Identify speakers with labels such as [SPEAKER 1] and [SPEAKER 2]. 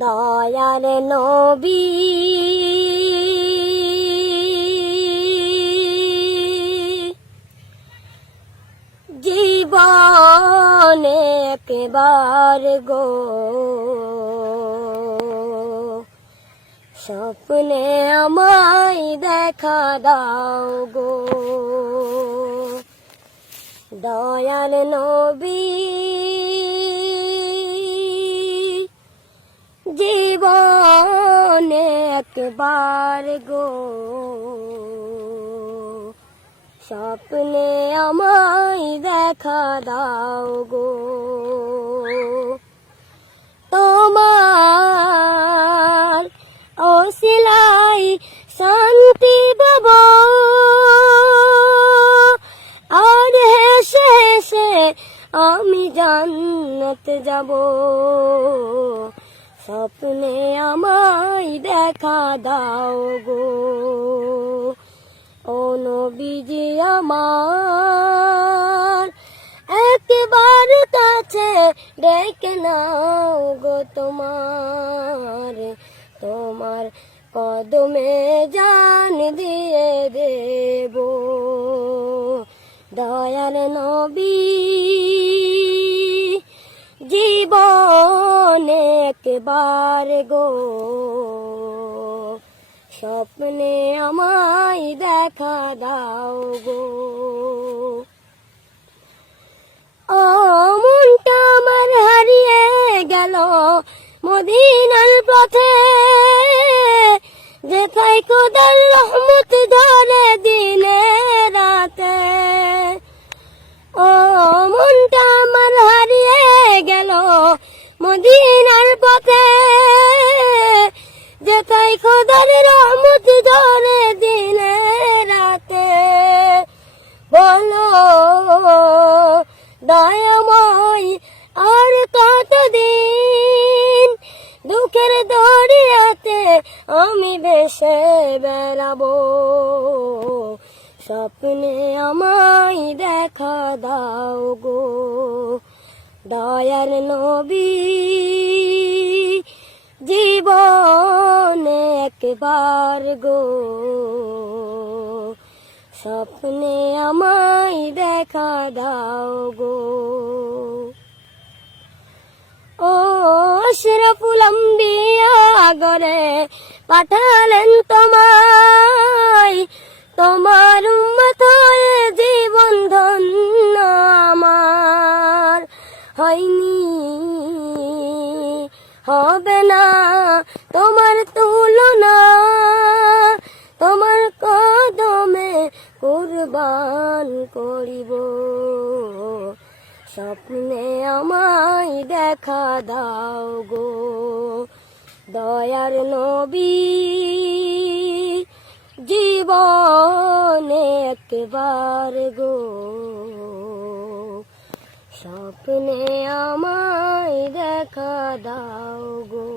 [SPEAKER 1] দয়ার নবী। জীবনে একবার গো। স্বপ্নে আমায় দেখা দাও গো। দয়াল নবী। একবার গো। স্বপ্নে আমায় দেখা দাও গো। তোমার ওসিলাই শান্তি পাব। আর হেসে হেসে আমি জান্নাত যাব। স্বপ্নে আমায় দেখা দাও গো। ও নবীজি আমার, একবার কাছে ডেকে নাও গো তোমার। তোমার কদমে জান দিয়ে দেব। দয়াল নবী একবার গো, স্বপ্নে আমায় দেখা দাও গো। মনটা আমার হারিয়ে গেল মদিনার পথে, যেথায় কোদার মদিনার পথে, যেথায় খোদার রহমত ধরে দিনে রাতে। বলো, দয়াময় আর কতদিন দুঃখের দরিয়াতে আমি বেসে বেড়াবো? স্বপ্নে আমায় দেখা দাও গো। দয়ার নবী। জীবনে একবার গো। স্বপ্নে আমায় দেখা দাও গো। ও আশরাফুল আম্বিয়া গরে পাঠালেন তোমায়, তোমার হবে না। তোমার তুলনা, তোমার কদমে কুরবান করিব। স্বপ্নে আমায় দেখা দাও গো, দয়ার নবী। জীবনে একবার গো। স্বপ্নে আমায় দেখা দাও গো।